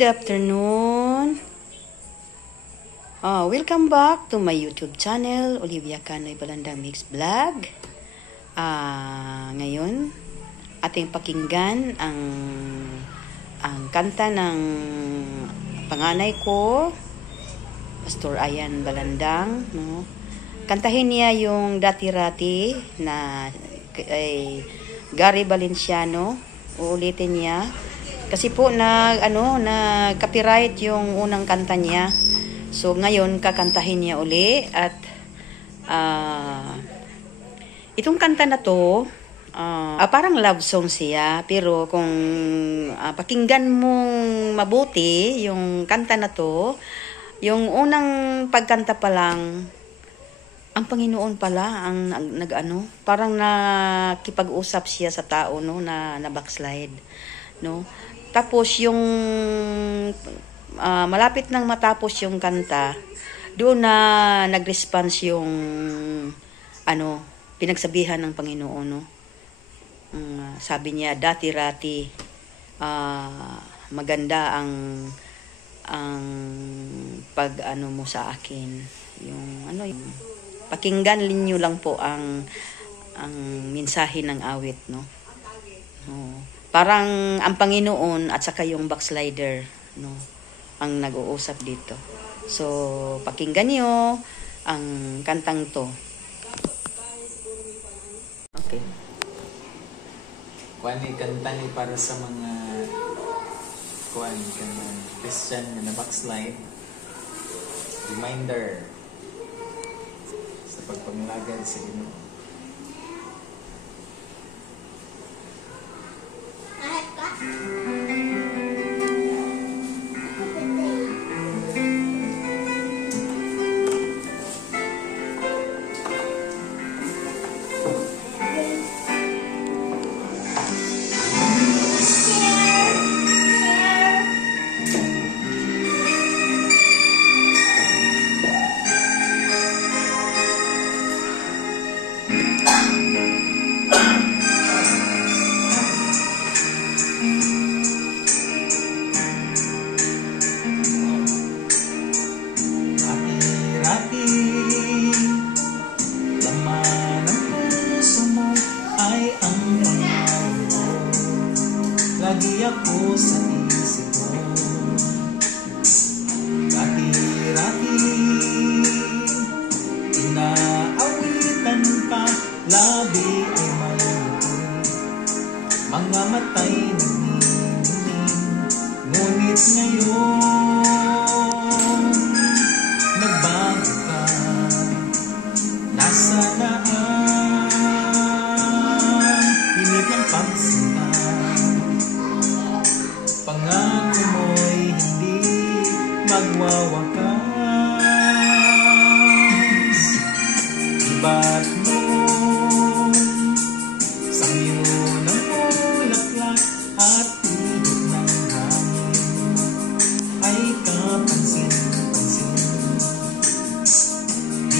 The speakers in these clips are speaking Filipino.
Good afternoon. Welcome back to my YouTube channel, Olivia Canoy Balandang Mix Vlog. Ngayon, ating pakinggan ang kanta ng panganay ko, Pastor Ayan Balandang. No? Kantahin niya yung Dati-Rati na Gary Valenciano. Uulitin niya. Kasi po na copyright yung unang kanta niya. So ngayon kakantahin niya uli at itong kanta na to parang love song siya, pero kung pakinggan mong mabuti yung kanta na to, yung unang pagkanta pa lang ang Panginoon pala ang parang nakipag-usap siya sa tao, no, na backslide, no. Tapos yung malapit nang matapos yung kanta, doon na nag-response yung pinagsabihan ng Panginoon, no. Sabi niya, Dati-Rati, maganda ang pag mo sa akin. Yung pakinggan ninyo lang po ang mensahe ng awit, no. Parang ang Panginoon at saka yung backslider, no, ang nag-uusap dito. So, pakinggan niyo ang kantang to. Okay. Kuani kanta ni para sa mga Christian na backslide. Reminder sa pagpamilagad sa Ginoo. Lagi ako sa isip mo, Dati-Rati, inaawitan ka, labi ay maluto, mga matay nanginginig, ngunit ngayon nagbago ka, nasa naan, init ng pagsinta. Pangako mo'y hindi magwawakas. Iba't noon, sangyo ng bulaklak at ihip ng hangin ay kapansin-pansin.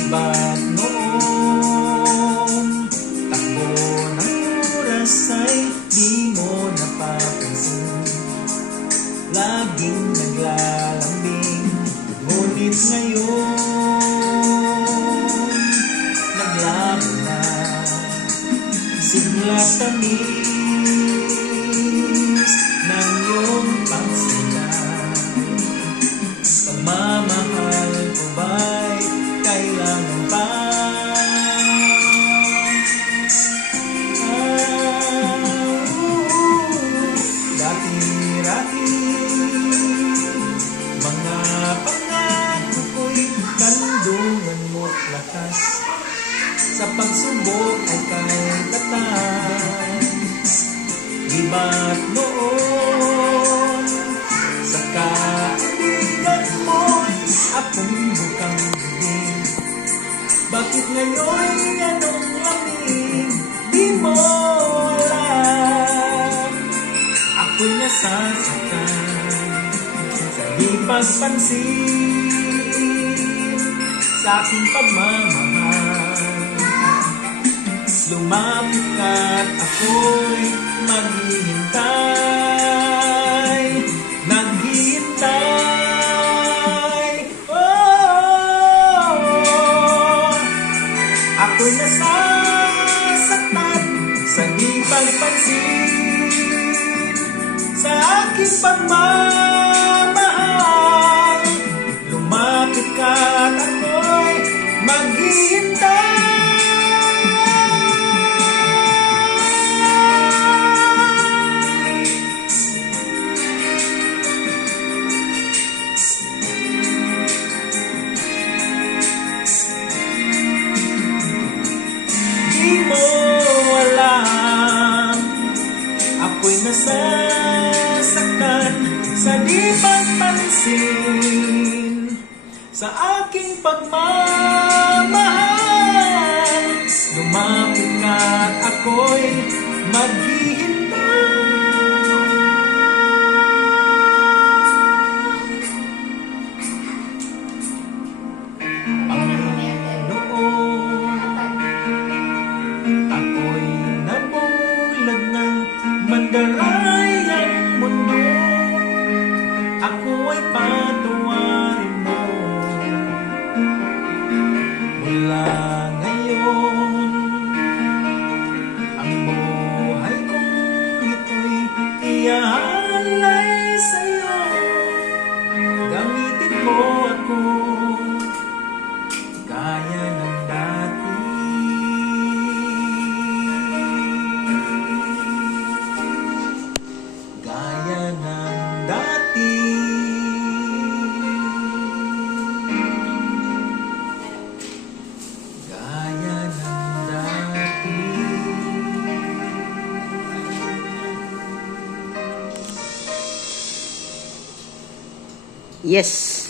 Iba't noon, takbo ng oras ay di mo napapansin. Laging naglalambing, ngunit ngayon naglaho na, sigla tamis ng iyong pagsila. Pagmamahal ko ba'y kailangan pa? Dati-Rati, mga pangako ko'y kandungan mo't lakas, sa pagsubok ay kay tatay. Iba't noon, sa kaibigan mo'y akong bukang bibig. Bakit ngayon anong lamig, di mo alam? Ako'y nasasaktan sa di pagpansin sa aking pagmamahal. Lumapit ka't ako'y maghihintay, naghihintay. magpansin sa aking pagmamahal. Lumapit ka at ako'y maghihintay. Di mo alam, ako'y nasasaktan sa di pagpansin sa aking pagmamahal. Lumapit ka at ako'y maghihintay. Ako'y nabulag ng mandaray ang mundo. Ako ay patawarin mo. Mula ngayon, ang buhay kong ito'y iaalay sa'yo. Gamitin mo ako gaya ng dati. Gaya ng dati. Gaya ng dati. Yes.